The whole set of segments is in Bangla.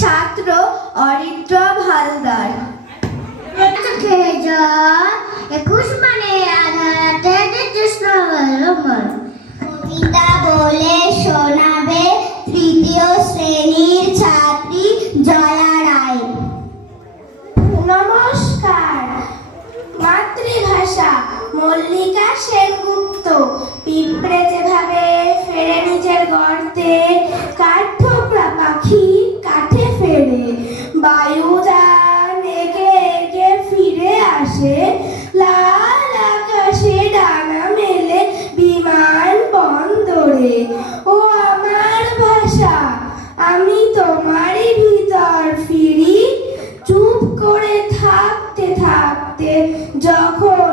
ছাত্র অরিত্র হালদার। 21 মানে কবিতা বলে শোনাবে তৃতীয় শ্রেণীর ছাত্রী জয়া রায়। নমস্কার। মাতৃভাষা মল্লিকা সেনগুপ্ত। পিঁপড়ে যেভাবে ফেরে নিজের গর্তে, কাঠঠোকরা পাখি কাঠে ফেরে, বায়ুযান একে একে ফিরে আসে, লাল আকাশে ডানা মেলে বিমান বন্দরে। ও আমার ভাষা, আমি তোমারই ভিতর ফিরি, চুপ করে থাকতে থাকতে যখন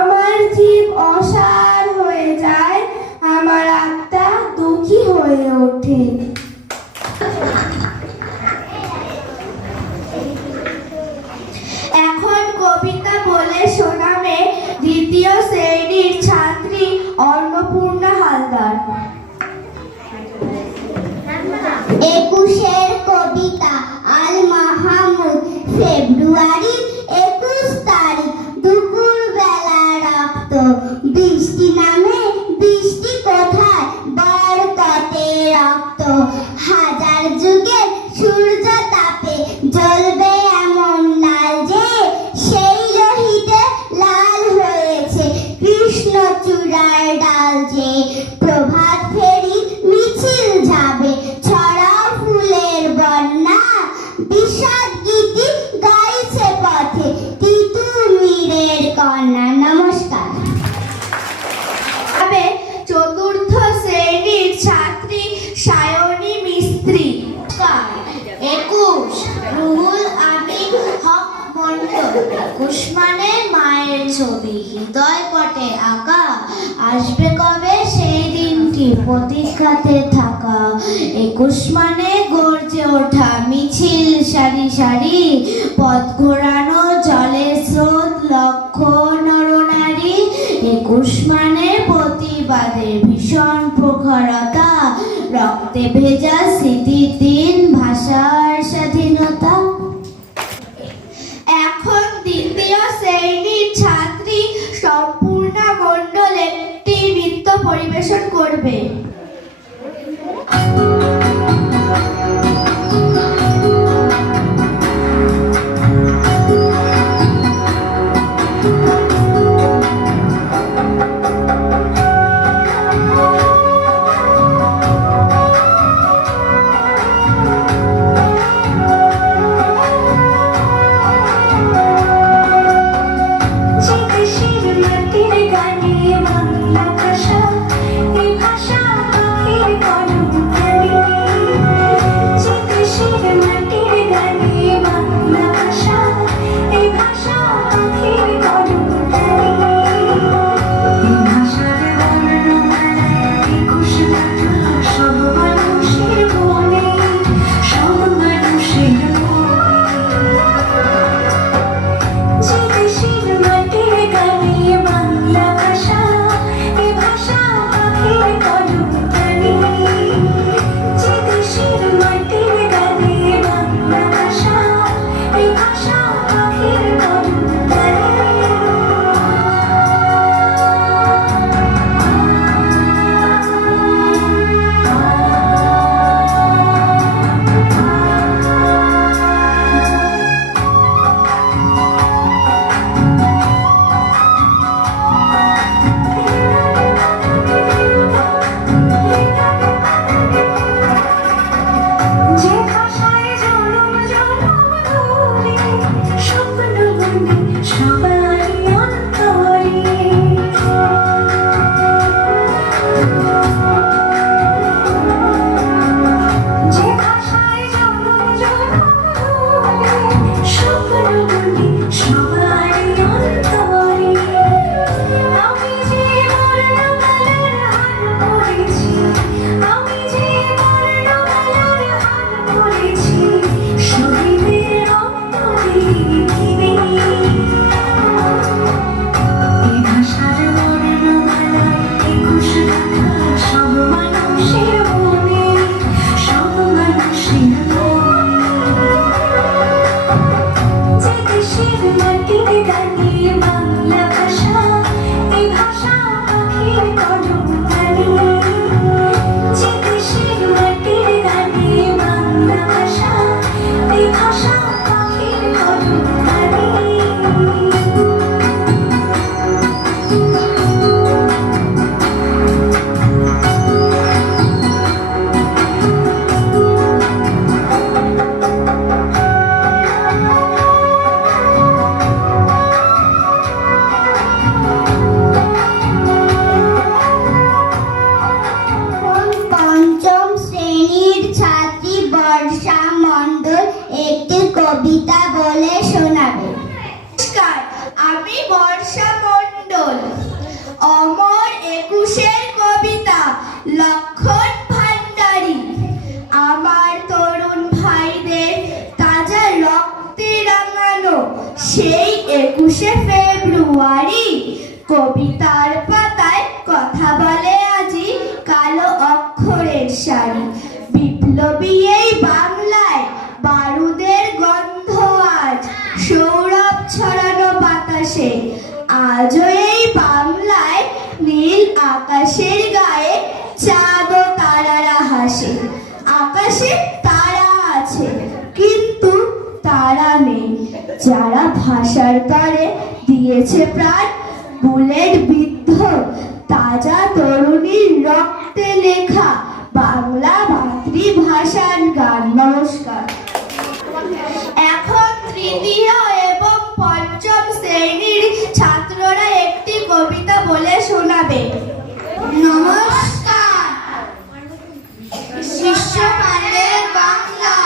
আমার জীব অসার হয়ে যায়, আমার আত্মা দুঃখী হয়ে ওঠে। এখন কবিতা বলে শোনাবে দ্বিতীয় শ্রেণীর ছাত্রী অন্নপূর্ণা হালদার। 21 কবিতা আল মাহমুদ। ফেব্রুয়ারি 21 তারিখ, দুপুর বেলা রক্ত বৃষ্টি নামে, বৃষ্টি কোথায় বরকতে রক্ত, হাজার যুগের সূর্য তাপে জ্বলবে এমন লাল যে, সেই লোহিতে লাল হয়েছে কৃষ্ণচূড়ার ডাল যে, প্রভাত ফেরি মিছিল যাবে, ছড়াও ফুলের বন্যা, বিষাদ গীতি গাইছে পথে তিতুমিরের কন্যা। নমস্কার। চতুর্থ শ্রেণীর ছাত্রী সায়নী মিস্ত্রি। 21 রুহুল আমিন হক মন্ডল। 21 মানে মায়ের ছবি হৃদয় পটে আঁকা, আসবে কবে সেই দিনটি প্রতীক্ষাতে থাকা। 21 মানে গর্জে ওঠা মিছিল সারি সারি, পথ ঘোরানো জলের স্রোত লক্ষ নরনারী। 21 মানে প্রতিবাদের ভীষণ প্রখরতা, রক্তে ভেজা স্মৃতির দিন, ভাষার স্বাধীনতা। এখন দ্বিতীয় শ্রেণীর ছাত্রী সম্পূর্ণা মণ্ডল একটি নৃত্য পরিবেশন করবে। একুশের কবিতা লক্ষণ ভান্ডারী। আমার তরুণ ভাইদের তাজা রক্তে রাঙানো সেই 21শে ফেব্রুয়ারি, কবিতার পাতায় কথা বলে আজি কালো অক্ষরের সারি। বিপ্লবী এই বাংলায় বারুদের গন্ধ আজ সৌরভ ছড়ানো বাতাসে। আজও এই বাংলায় নীল আকাশের গায়ে চাঁদ ও তারারা হাসে। আকাশে তারা আছে কিন্তু তারা নেই, যারা ভাষার তরে দিয়েছে প্রাণ। বুলেট বিদ্ধ তাজা তরুণীর রক্তে লেখা বাংলা মাতৃভাষার গান। নমস্কার। এখন তৃতীয় এবং পঞ্চম শ্রেণীর ছাত্ররা একটি কবিতা বলে শোনাবে। নমস্কার। গ্রীষ্মকালের বাংলা,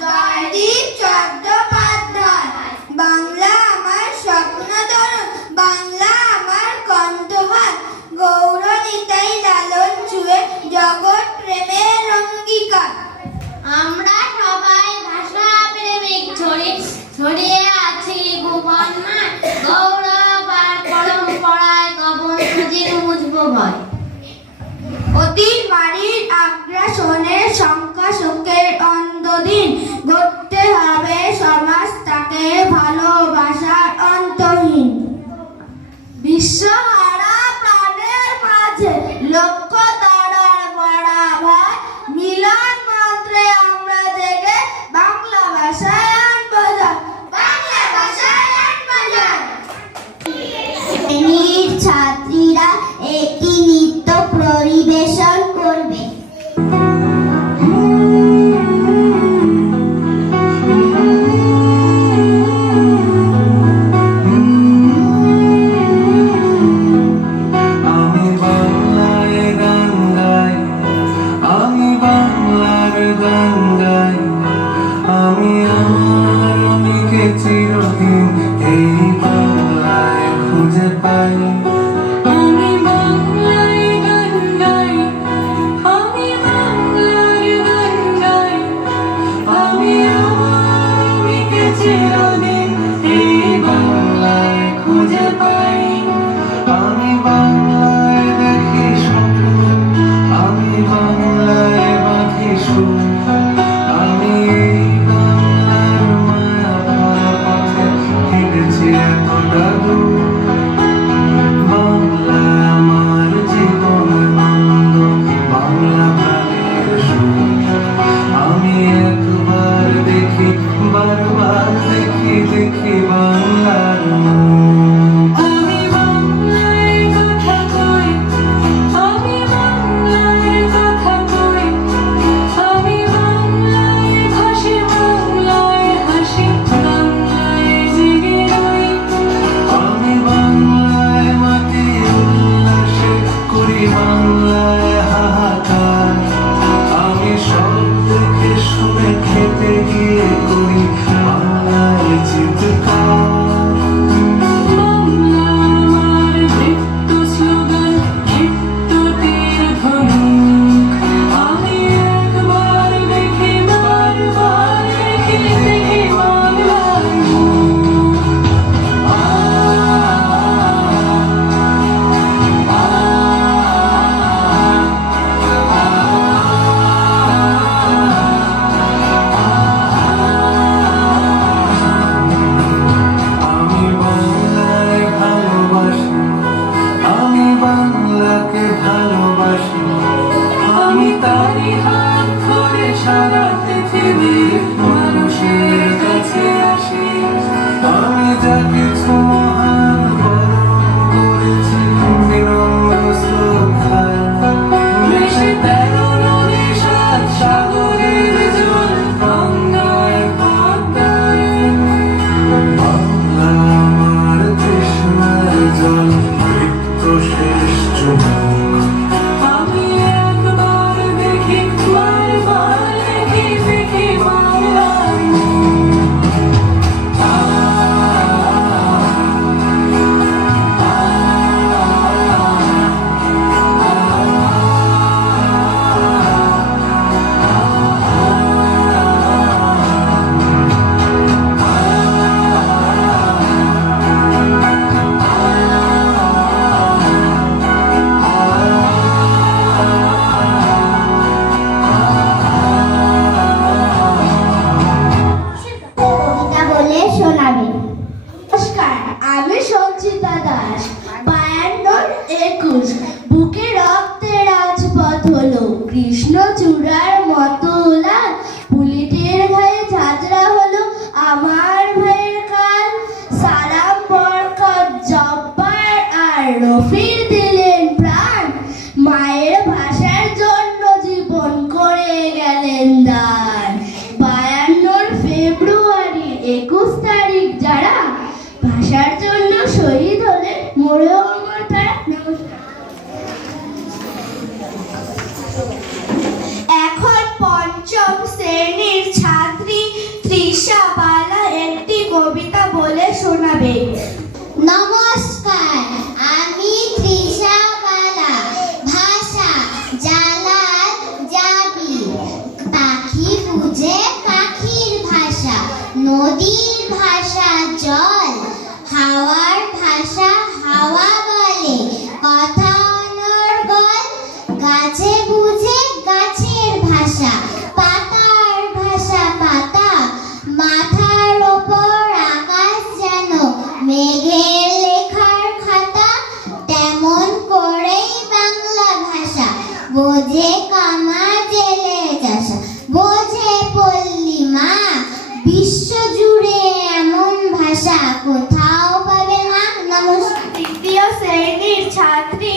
জয়দীপ চট্টোপাধ্যায়। বাংলা আমার স্বপ্ন ধরুন, বাংলা আমার কণ্ঠহার। গৌরনীতাই লালন ছুঁয়ে জগৎ প্রেমের অঙ্গীকার। আমরা সবাই ভাষা প্রেমিক, ছড়িয়ে আছি ভুবন মাঠ। গৌরব আর পরম্পরায় কবন খুঁজে মুছব ভয়। অতি মারির আগ্রাসনের সংখ্যা শোকের অন্তদিন। গড়তে হবে সমাজ তাকে ভালোবাসার অন্তহীন। বিশ্বহারা প্রাণের মাঝে লক্ষ্য তারার বরাবর। মিলন মন্ত্রে আমরা জেগে বাংলা ভাষায় আন বাজার, বাংলা ভাষায় আন বাজার। শ্রেণীর ছাত্রীরা একটি নৃত্য পরিবেশন করবে। আমি বাংলায় গান গাই, আমি বাংলার গান গাই। আমি আমার অনেকে চিরদিন এই বাংলায় খুঁজে পাই। আমি বাংলায় গান গাই, আমি বাংলার গান গাই। আমি আমার অনেকে চিরদিন এই বাংলায় খুঁজে পাই। আমি বাংলায় দেখি স্বপ্ন, আমি বাংলায় বাঁধি সুর। আমি এই বাংলার মায়া ভরা পথে হেঁটেছি এতটা দূর। বাংলা আমার জীবন নন্দ, বাংলা প্রাণের সুর। আমি একবার দেখি, বারবার দেখি, দেখি বাংলার মুখ। আমি বাংলায় কথা কই, আমি বাংলায় কথা কই। আমি বাংলায় ভাসি, বাংলায় হাসি, বাংলায় জেগে রই। আমি বাংলায় মাটি উল্লাসে করি, বাংলায় হাহাকার। আমি সব দেখে শুনে খেতে গিয়ে করি বাংলায় চিৎকার। বাংলা আমার নৃত্য স্লোগান, নৃত্য তীর ধনুক। আমি একবার দেখি, বারবার দেখি, দেখি বাংলার মুখ। আমি বাংলায় ভালোবাসি, আমি বাংলাকে ভালোবাসি। আমি তারই হাত ধরে সারা পৃথিবীর মানুষের কাছে আসি। আমি যা কিছু মহান বরণ করেছি বিনম্র শ্রদ্ধায়। দেশে 13 নদী, 7 সাগরের জল, গঙ্গায় পদ্মায়। বাংলা আমার তৃষ্ণার জল, তৃপ্ত শেষ চুমুক। আমি একবার দেখি, বারবার দেখি, দেখি বাংলা সুচিতা দাস 52-21 বুকে রক্তে রাজপথ হলো কৃষ্ণচূড়ার মতো লাল বুলেটের ঘায়ে ঝাঁঝরা হলো আমার ভাইয়ের কাল সালাম বরকত জব্বার আর রফির দিলেন প্রাণ মায়ের ভাষার জন্য জীবন করে গেলেন দান 52 ফেব্রুয়ারি 21 তারিখ যারা ভাষার জন্য শহীদ হলেন মরেও আমার তারা। নমস্কার। এখন পঞ্চম শ্রেণীর ছাত্রী তৃষা বালা একটি কবিতা বলে শোনাবে। নমস্কার, আমি তৃষা বালা। ভাষা জালাল জাবি, পাখি বুঝে পাখির ভাষা, নদীর ভাষা জল, হাওয়ার ভাষা হাওয়া বলে, কথা অনর্গল, গাছে বুঝে গাছের ভাষা, পাতার ভাষা পাতা, মাথার ওপর আকাশ যেন মেঘের লেখার খাতা, তেমন করেই বাংলা ভাষা বোঝে কামা জেলে চাষা, বোঝে পল্লীমা, বিশ্ব জুড়ে এমন ভাষা কোথাও পাবে না। নমস্কার। তৃতীয় শ্রেণীর ছাত্রী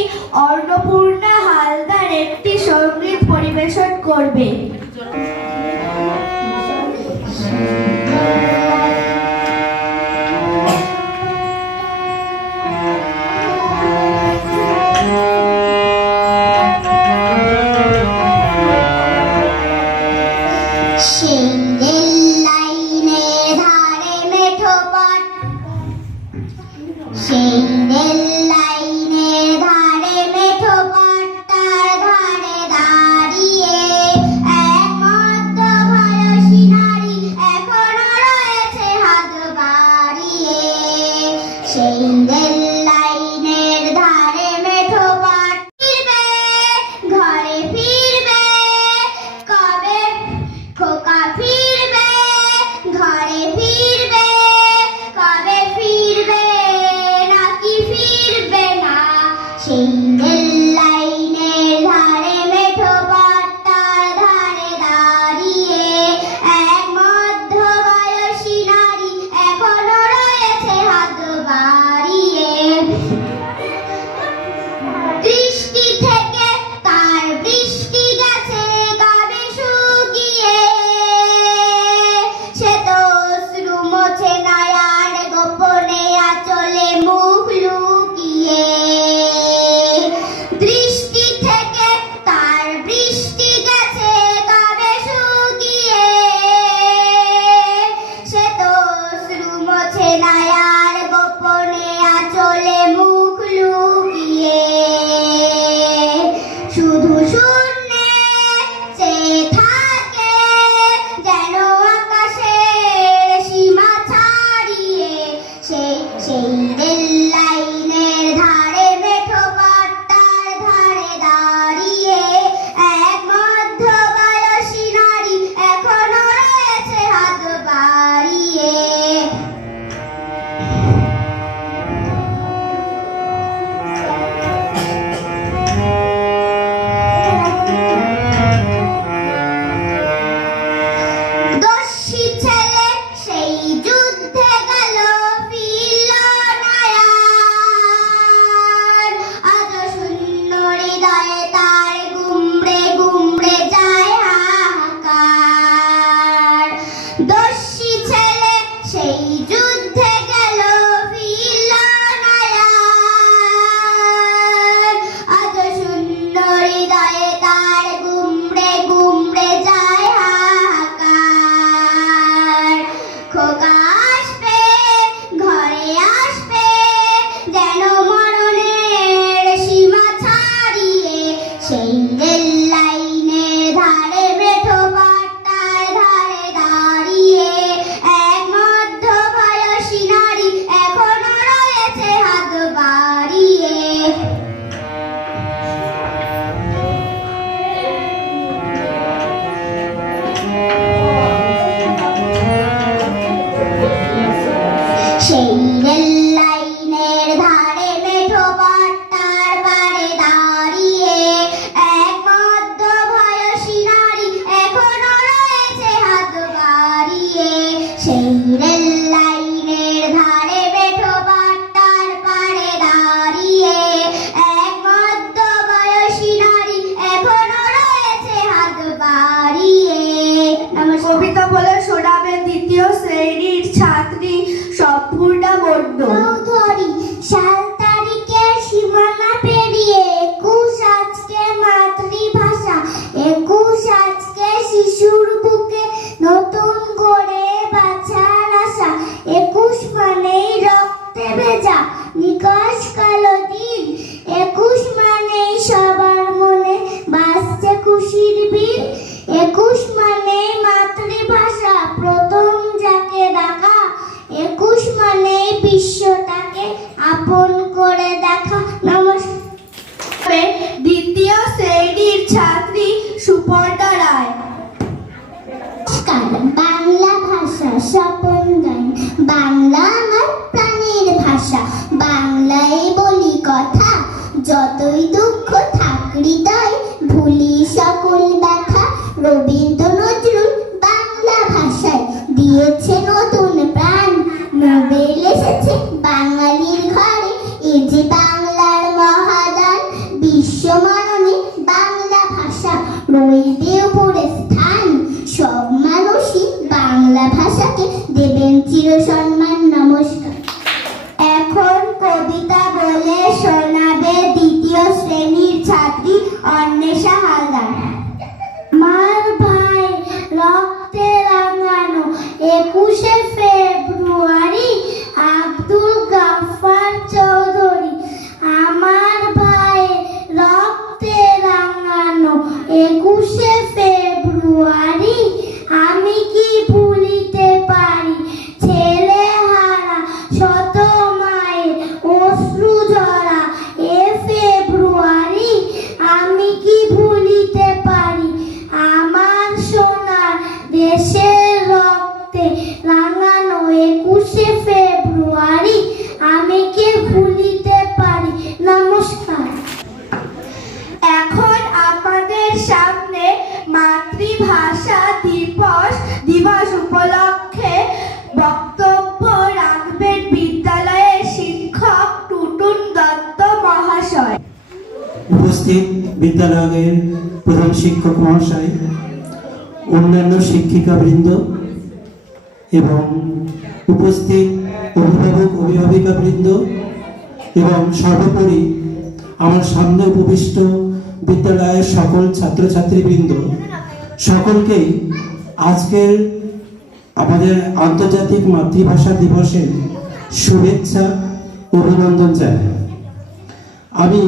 অন্নপূর্ণা হালদার একটি সঙ্গীত পরিবেশন করবে। সিঙ্গেল লাইনে ধারে মেঠো পট, সিঙ্গেল লাইনে ধারে মেঠো পট, তার ধারে দাঁড়িয়ে এক মধ্য বয়সী নারী এখনো রয়েছে হাত বাড়িয়ে। সিঙ্গেল লাইনের ধারে মেঠো পট, ফিরবে ঘরে ফিরবে কবে খোকা ফিরবে ঘরে ফিরবে কবে ফিরবে নাকি যতই দুঃখ থাক হৃদয় ভুলি সকল ব্যথা। রবীন্দ্র নজরুল বাংলা ভাষায় দিয়েছে নতুন প্রাণ। নোবেল এসেছে বাঙালির ঘরে, এ যে বাংলার মহাদান। বিশ্ব মাননে বাংলা ভাষা রইবে উপরে স্থান। সব মানুষই বাংলা ভাষাকে দেবেন চির সম্মান। নমস্কার। এখন কবিতা বলে শোনাবে দ্বিতীয় শ্রেণীর ছাত্রী অন্বেষা হালদার। মার ভাই রক্তে রাঙানো 21শে ফেব্রুয়ারি আব্দুল গাফফার চৌধুরী। আমার ভাই রক্তে রাঙানো 21শে ফেব্রুয়ারি আমি কি ভুলিতে পারি। ছেলে হারা শত মায়ের অশ্রু ঝরা এ ফেব্রুয়ারি আমি কি ভুলিতে পারি। আমার সোনার দেশের রক্তে রাঙানো 21শে ফেব্রুয়ারি আমি কি ভুলিতে পারি। নমস্কার। এখন আমাদের সামনে মাতৃভাষা দিবস উপলক্ষে বক্তব্য রাখবেন বিদ্যালয়ের শিক্ষক টুটুন দত্ত মহাশয়। উপস্থিত বিদ্যালয়ের প্রধান শিক্ষক মহাশয়, অন্যান্য শিক্ষিকাবৃন্দ এবং উপস্থিত অভিভাবক অভিভাবিকাবৃন্দ এবং সর্বোপরি আমার সামনে উপবিষ্ট বিদ্যালয়ের সকল ছাত্রছাত্রীবৃন্দ, সকলকেই আজকের আমাদের আন্তর্জাতিক মাতৃভাষা দিবসের শুভেচ্ছা অভিনন্দন জানাই। আমি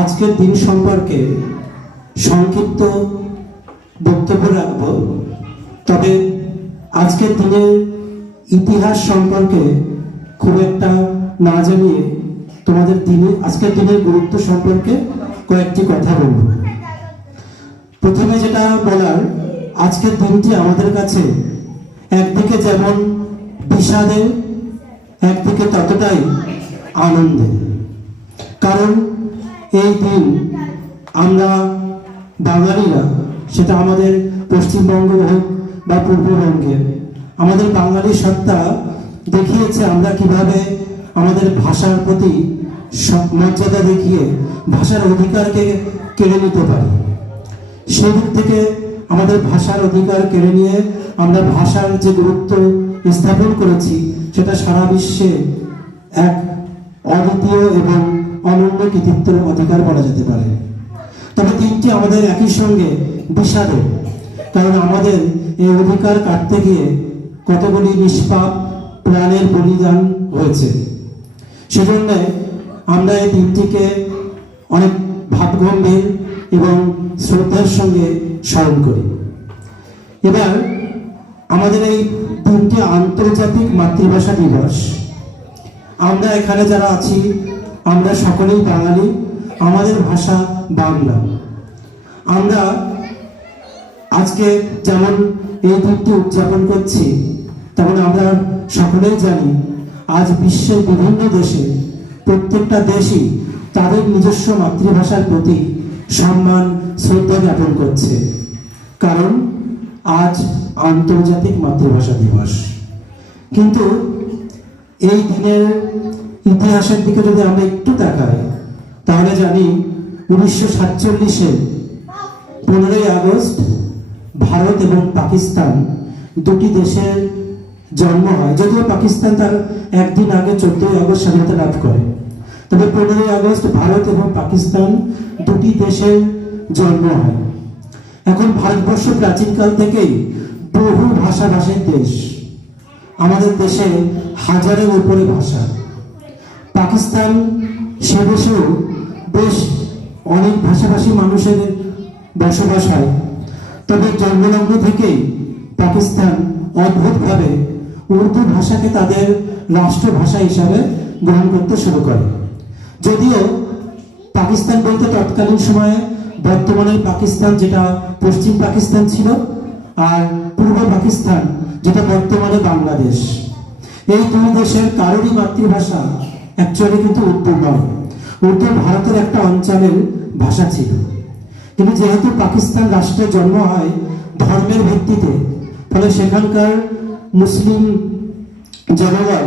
আজকের দিন সম্পর্কে সংক্ষিপ্ত বক্তব্য রাখব, তবে আজকের দিনের ইতিহাস সম্পর্কে খুব একটা না জানিয়ে তোমাদের আজকের দিনের গুরুত্ব সম্পর্কে কয়েকটি কথা বলব। প্রথমে যেটা বলার, আজকের দিনটি আমাদের কাছে একদিকে যেমন বিষাদের, একদিকে ততটাই আনন্দের। কারণ এই দিন আমরা বাঙালিরা, সেটা আমাদের পশ্চিমবঙ্গ হোক বা পূর্ববঙ্গের, আমাদের বাঙালি সত্তা দেখিয়েছে আমরা কিভাবে আমাদের ভাষার প্রতি মর্যাদা দেখিয়ে ভাষার অধিকারকে কেড়ে নিতে পারি। সেই দিক থেকে আমাদের ভাষার অধিকার কেড়ে নিয়ে আমরা ভাষার যে গুরুত্ব স্থাপন করেছি, সেটা সারা বিশ্বে এক অদ্বিতীয় এবং অনন্য কৃতিত্বের অধিকার বলা যেতে পারে। তবে দিনটি আমাদের একই সঙ্গে বিষাদের, কারণ আমাদের এই অধিকার কাটতে গিয়ে কতগুলি নিষ্পাপ প্রাণের বলিদান হয়েছে। সেজন্য আমরা এই দিনটিকে অনেক ভাবগম্ভীর এবং শ্রদ্ধার সঙ্গে স্মরণ করি। এবার আমাদের এই দিনটি আন্তর্জাতিক মাতৃভাষা দিবস। আমরা এখানে যারা আছি, আমরা সকলেই বাঙালি, আমাদের ভাষা বাংলা। আমরা আজকে যেমন এই দিনটি উদযাপন করছি, তেমন আমরা সকলেই জানি আজ বিশ্বের বিভিন্ন দেশে প্রত্যেকটা দেশই তাদের নিজস্ব মাতৃভাষার প্রতি সম্মান শ্রদ্ধা জ্ঞাপন করছে, কারণ আজ আন্তর্জাতিক মাতৃভাষা দিবস। কিন্তু এই দিনের ইতিহাসের দিকে যদি আমরা একটু তাকাই, তাহলে জানি 1947-এ 15ই আগস্ট ভারত এবং পাকিস্তান দুটি দেশের জন্ম হয়। যদিও পাকিস্তান তার একদিন আগে 14ই আগস্ট স্বাধীনতা লাভ করে, তবে 15ই আগস্ট ভারত এবং পাকিস্তান দুটি দেশের জন্ম হয়। এখন ভারতবর্ষ প্রাচীনকাল থেকেই বহু ভাষাভাষীর দেশ। আমাদের দেশে হাজারের উপরে ভাষা। পাকিস্তান সে দেশেও বেশ অনেক ভাষাভাষী মানুষের বসবাস হয়। তবে জন্মলগ্ন থেকেই পাকিস্তান অদ্ভুতভাবে উর্দু ভাষাকে তাদের রাষ্ট্রভাষা হিসাবে গ্রহণ করতে শুরু করে। যদিও পাকিস্তান বলতে তৎকালীন সময়ে বর্তমানে পাকিস্তান, যেটা পশ্চিম পাকিস্তান ছিল, আর পূর্ব পাকিস্তান, যেটা বর্তমানে বাংলাদেশ, এই দুই দেশের কারোরই মাতৃভাষা অ্যাকচুয়ালি কিন্তু উর্দু নয়। উর্দু ভারতের একটা অঞ্চলের ভাষা ছিল, কিন্তু যেহেতু পাকিস্তান রাষ্ট্রে জন্ম হয় ধর্মের ভিত্তিতে, ফলে সেখানকার মুসলিম জনগণ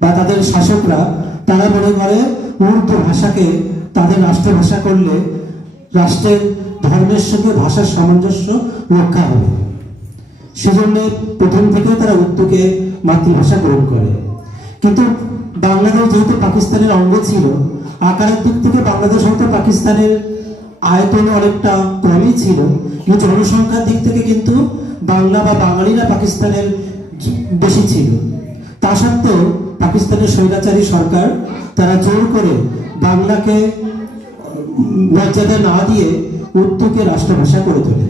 বা তাদের শাসকরা তারা মনে করে উর্দু ভাষাকে তাদের রাষ্ট্রভাষা করলে রাষ্ট্রের ধর্মের সঙ্গে ভাষার সামঞ্জস্য রক্ষা হবে। সেজন্য প্রথম থেকে তারা উর্দুকে মাতৃভাষা গ্রহণ করে। কিন্তু বাংলাদেশ যেহেতু পাকিস্তানের অঙ্গ ছিল, আকারের দিক থেকে বাংলাদেশ হয়তো পাকিস্তানের আয়তন অনেকটা কমই ছিল, কিন্তু জনসংখ্যার দিক থেকে কিন্তু বাংলা বা বাঙালিরা পাকিস্তানের বেশি ছিল। তা সত্ত্বেও পাকিস্তানের স্বৈরাচারী সরকার তারা জোর করে বাংলাকে মর্যাদা না দিয়ে উর্দুকে রাষ্ট্রভাষা করে তোলে।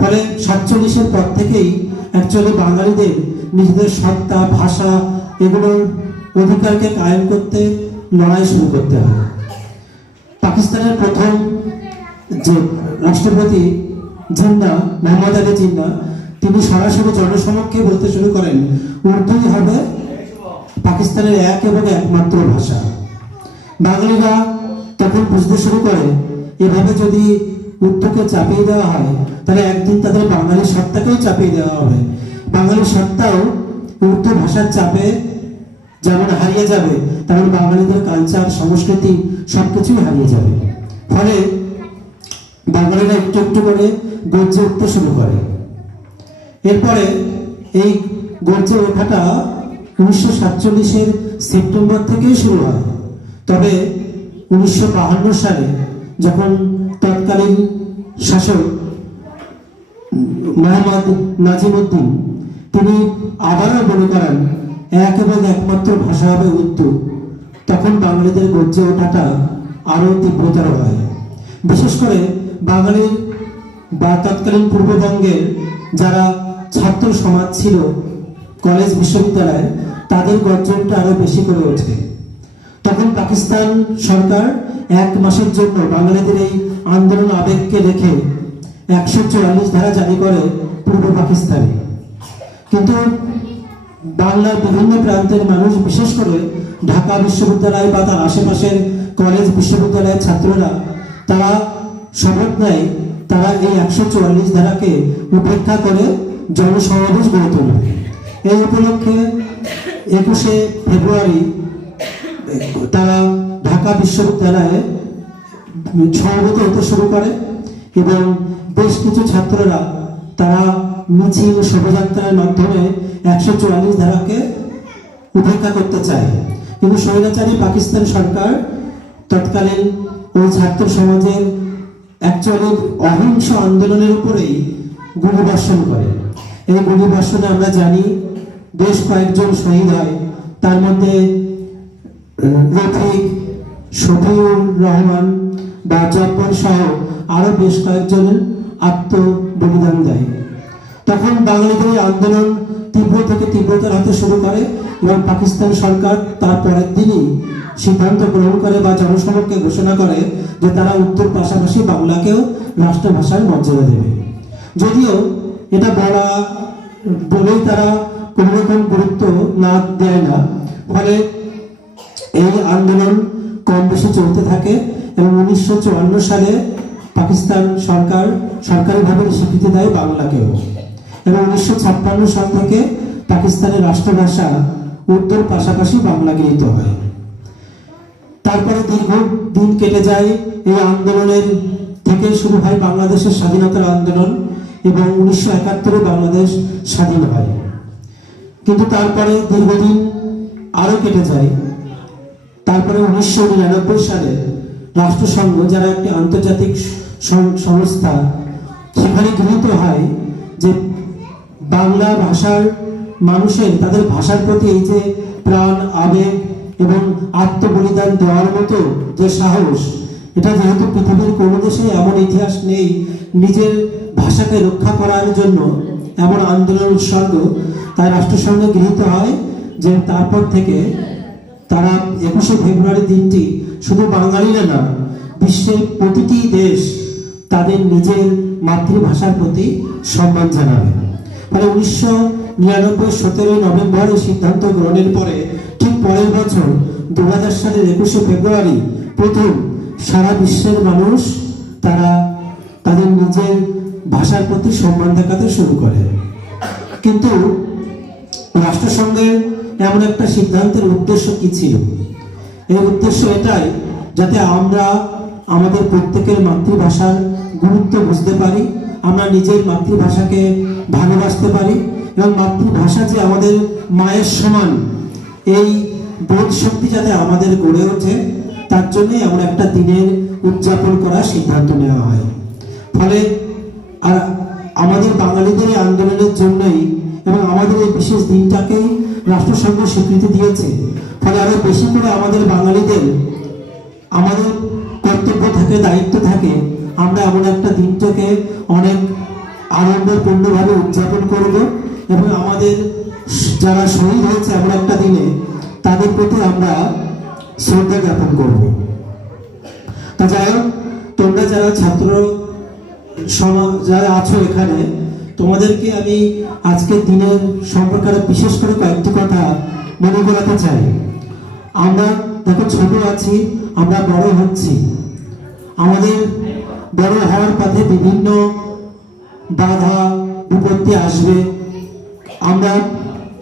ফলে 47-এর পর থেকেই অ্যাকচুয়ালি বাঙালিদের নিজেদের সত্তা, ভাষা এগুলোর অধিকারকে কায়েম করতে লড়াই শুরু করতে হয়। পাকিস্তানের প্রথম যে রাষ্ট্রপতি জিন্না, মোহাম্মদ আলী জিন্না, তিনি সরাসরি জনসমক্ষে বলতে শুরু করেন উর্দুই হবে পাকিস্তানের এক এবং একমাত্র ভাষা। বাঙালিরা তখন বুঝতে শুরু করে এভাবে যদি উর্দুকে চাপিয়ে দেওয়া হয় তাহলে একদিন তাদের বাঙালি সত্তাকেও চাপিয়ে দেওয়া হবে। বাঙালি সত্তাও উর্দু ভাষার চাপে যেমন হারিয়ে যাবে, তেমন বাঙালিদের কালচার, সংস্কৃতি সবকিছুই হারিয়ে যাবে। ফলে বাঙালিরা একটু একটু করে গর্জে উঠতে শুরু করে। এরপরে এই গর্জে ওঠাটা 1947-এর সেপ্টেম্বর থেকেই শুরু হয়। তবে 1952 সালে যখন তৎকালীন শাসক মোহাম্মদ নাজিমুদ্দিন তিনি আবারও মনে করেন এক এবং একমাত্র ভাষা হবে উর্দু, তখন বাঙালিদের গর্জে ওঠাটা আরো তীব্রতর হয়। বিশেষ করে বাঙালির বা তৎকালীন পূর্ববঙ্গের যারা ছাত্র সমাজ ছিল কলেজ বিশ্ববিদ্যালয়ে, তাদের গর্জনটা আরো বেশি করে ওঠে। তখন পাকিস্তান সরকার 1 মাসের জন্য বাঙালিদের এই আন্দোলন আবেগকে রেখে 144 ধারা জারি করে পূর্ব পাকিস্তানে। কিন্তু বাংলার বিভিন্ন প্রান্তের মানুষ, বিশেষ করে ঢাকা বিশ্ববিদ্যালয় বা তার আশেপাশের কলেজ বিশ্ববিদ্যালয়ের ছাত্ররা, তারা শপথ নেয় তারা এই 144 ধারাকে উপেক্ষা করে জনসমাবেশ গড়ে তোলে। এই উপলক্ষে 21শে ফেব্রুয়ারি তারা ঢাকা বিশ্ববিদ্যালয়ে সমবেত হতে শুরু করে এবং বেশ কিছু ছাত্ররা তারা মিছিল, শোভাযাত্রার মাধ্যমে 144 ধারাকে উপেক্ষা করতে চায়। কিন্তু স্বৈরাচারী পাকিস্তান সরকার তৎকালীন ওই ছাত্র সমাজের অ্যাকচুয়ালি অহিংস আন্দোলনের উপরেই গুলিবর্ষণ করে। এই গুলিবর্ষণে আমরা জানি বেশ কয়েকজন শহীদ হয়, তার মধ্যে রফিক, শফিউর রহমান বা জব্বর সহ আরো বেশ কয়েকজনের আত্মবলিদান দেয়। তখন বাঙালিদের আন্দোলন তীব্র থেকে তীব্রতর হতে শুরু করে এবং পাকিস্তান সরকার তার পরের দিনই সিদ্ধান্ত গ্রহণ করে বা জনসমক্ষে ঘোষণা করে যে তারা উর্দুর পাশাপাশি বাংলাকেও রাষ্ট্রভাষার মর্যাদা দেবে। যদিও এটা বলেই তারা কোনো রকম গুরুত্ব না দেয় না, ফলে এই আন্দোলন কম বেশি চলতে থাকে এবং 1954 সালে পাকিস্তান সরকার সরকারিভাবে স্বীকৃতি দেয় বাংলাকেও এবং 1956 সাল থেকে পাকিস্তানের রাষ্ট্রভাষা উর্দুর পাশাপাশি বাংলা গৃহীত হয়। তারপরে দীর্ঘ দিন কেটে যায়। এই আন্দোলনের থেকে শুরু হয় বাংলাদেশের স্বাধীনতার আন্দোলন এবং 1971-এ বাংলাদেশ স্বাধীন হয়। কিন্তু তারপরে দীর্ঘদিন আরো কেটে যায়। তারপরে 1999 সালে রাষ্ট্রসংঘ, যারা একটি আন্তর্জাতিক সংস্থা, সেখানে গৃহীত হয় যে বাংলা ভাষার মানুষের তাদের ভাষার প্রতি এই যে প্রাণ, আবেগ এবং আত্মবলিদান দেওয়ার মতো যে সাহস, এটা যেহেতু পৃথিবীর কোনো দেশে এমন ইতিহাস নেই নিজের ভাষাকে রক্ষা করার জন্য এমন আন্দোলন উৎসর্গ, তাই রাষ্ট্রসংঘে গৃহীত হয় যে তারপর থেকে তারা 21শে ফেব্রুয়ারি দিনটি শুধু বাঙালিরা না, বিশ্বের প্রতিটি দেশ তাদের নিজের মাতৃভাষার প্রতি সম্মান জানাবে। ফলে 1999 17 নভেম্বর এই সিদ্ধান্ত গ্রহণের পরে ঠিক পরের বছর 2000 সালের 21শে ফেব্রুয়ারি প্রথম সারা বিশ্বের মানুষ তারা তাদের নিজের ভাষার প্রতি সম্মান দেখাতে শুরু করে। কিন্তু রাষ্ট্রসংঘের এমন একটা সিদ্ধান্তের উদ্দেশ্য কি ছিল? এই উদ্দেশ্য এটাই, যাতে আমরা আমাদের প্রত্যেকের মাতৃভাষার গুরুত্ব বুঝতে পারি, আমরা নিজের মাতৃভাষাকে ভালোবাসতে পারি এবং মাতৃভাষা যে আমাদের মায়ের সমান, এই বোধ শক্তি যাতে আমাদের গড়ে ওঠে, তার জন্যই এমন একটা দিনের উদযাপন করার সিদ্ধান্ত নেওয়া হয়। ফলে আর আমাদের বাঙালিদের এই আন্দোলনের জন্যই এবং আমাদের এই বিশেষ দিনটাকেই রাষ্ট্রসংঘ স্বীকৃতি দিয়েছে। ফলে আরো বেশি করে আমাদের বাঙালিদের আমাদের কর্তব্য থাকে, দায়িত্ব থাকে, আমরা এমন একটা দিনটাকে অনেক আনন্দপূর্ণভাবে উদযাপন করব এবং আমাদের যারা শহীদ হয়েছে এমন একটা দিনে তাদের প্রতি আমরা শ্রদ্ধা জ্ঞাপন করব। তা যাই হোক, তোমরা যারা ছাত্র সমাজ যারা আছো এখানে, তোমাদেরকে আমি আজকের দিনের সম্পর্কে বিশেষ করে কয়েকটি কথা মনে করাতে চাই। আমরা দেখো ছোট আছি, আমরা বড় হচ্ছি, আমাদের বড় হওয়ার পথে বিভিন্ন বাধা বিপত্তি আসবে। আমরা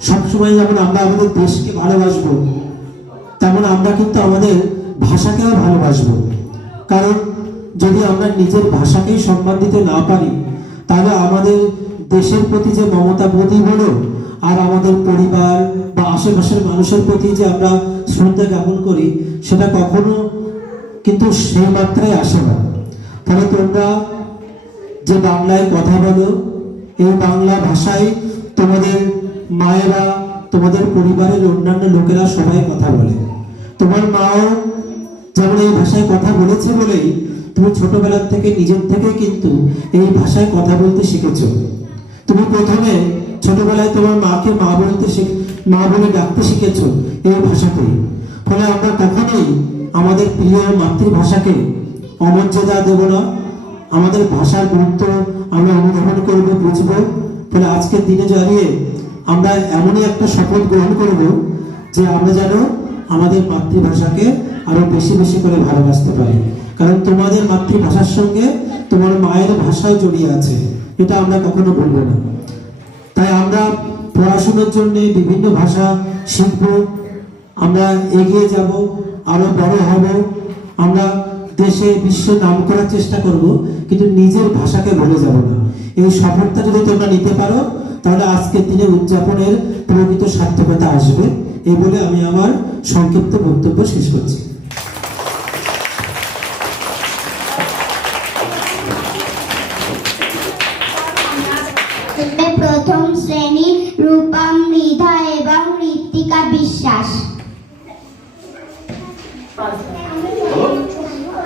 সবসময় যেমন আমরা আমাদের দেশকে ভালোবাসবো, তেমন আমরা কিন্তু আমাদের ভাষাকেও ভালোবাসবো। কারণ যদি আমরা নিজের ভাষাকেই সম্মান দিতে না পারি, তাহলে আমাদের দেশের প্রতি যে মমতা বোধই বলো আর আমাদের পরিবার বা আশেপাশের মানুষের প্রতি যে আমরা শ্রদ্ধা জ্ঞাপন করি, সেটা কখনো কিন্তু সেই মাত্রায় আসে না। ফলে তোমরা যে বাংলায় কথা বলো, এই বাংলা ভাষায় তোমাদের মায়েরা, তোমাদের পরিবারের অন্যান্য লোকেরা সবাই কথা বলে। তোমার মাও যেমন এই ভাষায় কথা বলেছে বলেই তুমি ছোটবেলা থেকে নিজের থেকে কিন্তু এই ভাষায় কথা বলতে শিখেছো। তুমি প্রথমে ছোটবেলায় তোমার মাকে মা বলে ডাকতে শিখেছো এই ভাষাতেই। ফলে আমরা কখনোই আমাদের প্রিয় মাতৃভাষাকে অমর্যাদা দেব না, আমাদের ভাষার গুরুত্ব আমরা অনুধাবন করবো, বুঝবো। ফলে আজকের দিনে দাঁড়িয়ে আমরা এমনই একটা শপথ গ্রহণ করব যে আমরা যেন আমাদের মাতৃভাষাকে আরো বেশি বেশি করে ভালোবাসতে পারি। কারণ তোমাদের মাতৃভাষার সঙ্গে তোমার মায়ের ভাষাও জড়িয়ে আছে, এটা আমরা কখনো ভুলবো না। তাই আমরা পড়াশোনার জন্য বিভিন্ন ভাষা শিখব, আমরা এগিয়ে যাব, আরো বড় হব, আমরা দেশে বিশ্বে নাম করার চেষ্টা করব, কিন্তু নিজের ভাষাকে ভুলে যাব না। এই শপথটা যদি তোমরা নিতে পারো, তাহলে আজকের দিনে উদযাপনের প্রকৃত সার্থকতা আসবে। এই বলে আমি আমার সংক্ষিপ্ত বক্তব্য শেষ করছি। প্রথম শ্রেণী রূপা মৃধা এবং ঋত্বিকা বিশ্বাস।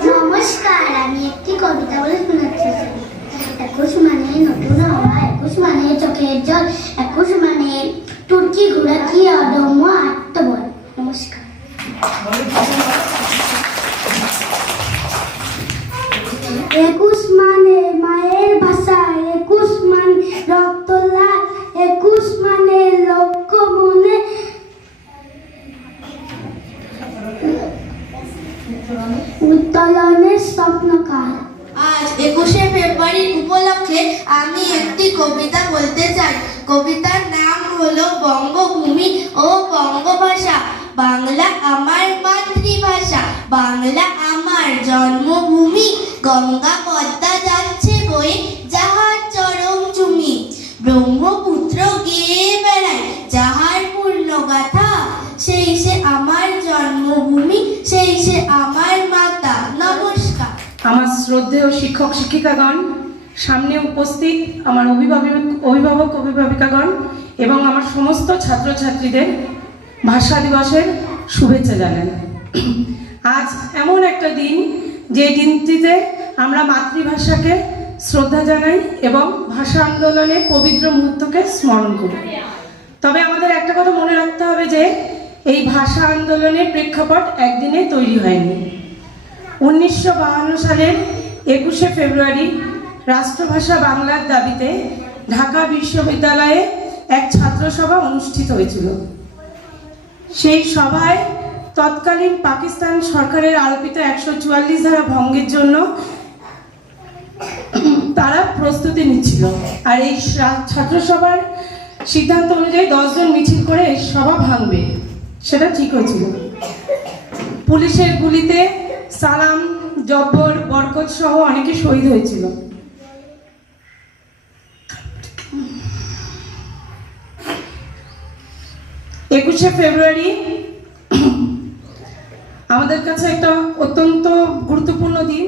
নমস্কার, আমি একটি কবিতা বলে শোনাচ্ছি। 21 মানে নতুন হওয়া, 21 মানে চোখের জল, 21 মানে তুর্কি ঘোড়া কি অদম্য আত্মবল। নমস্কার। 21 মানে মায়ের ভাষা, 21 মানে রক্ত লাল, 21 মানে লক্ষ্য মনে, উত্তোলনের স্বপ্নকার। আজ 21শে ফেব্রুয়ারি উপলক্ষে আমি একটি কবিতা বলতে চাই। কবিতার নাম হলো বঙ্গভূমি ও বঙ্গভাষা। বাংলা আমার মাতৃভাষা, বাংলা আমার জন্মভূমি। গঙ্গা পদ্মা যাচ্ছে বয়ে যাহার চরম চুমি, ব্রহ্মপুত্র গেয়ে বেড়ায় যাহার পূর্ণ গাথা। সেই সে আমার জন্মভূমি, সেই সে আমার মাতা। নমস্কার। আমার শ্রদ্ধেয় শিক্ষক শিক্ষিকাগণ, সামনে উপস্থিত আমার অভিভাবক অভিভাবিকাগণ এবং আমার সমস্ত ছাত্রছাত্রীদের ভাষা দিবসের শুভেচ্ছা জানাই। আজ এমন একটা দিন, যে দিনটিতে আমরা মাতৃভাষাকে শ্রদ্ধা জানাই এবং ভাষা আন্দোলনের পবিত্র মুহূর্তকে স্মরণ করি। তবে আমাদের একটা কথা মনে রাখতে হবে যে এই ভাষা আন্দোলনের প্রেক্ষাপট একদিনে তৈরি হয়নি। 1952 সালের 21শে ফেব্রুয়ারি রাষ্ট্রভাষা বাংলার দাবিতে ঢাকা বিশ্ববিদ্যালয়ে এক ছাত্রসভা অনুষ্ঠিত হয়েছিল। সেই সভায় তৎকালীন পাকিস্তান সরকারের আরোপিত 144 ধারা ভঙ্গের জন্য তারা প্রস্তুতি নিচ্ছিল। আর এই ছাত্র সভার সিদ্ধান্ত অনুযায়ী 10 জন মিছিল করে এই সভা ভাঙবে, সেটা ঠিক হয়েছিল। পুলিশের গুলিতে সালাম, জব্বর, বরকত সহ অনেকে শহীদ হয়েছিল। একুশে ফেব্রুয়ারি আমাদের কাছে একটা অত্যন্ত গুরুত্বপূর্ণ দিন।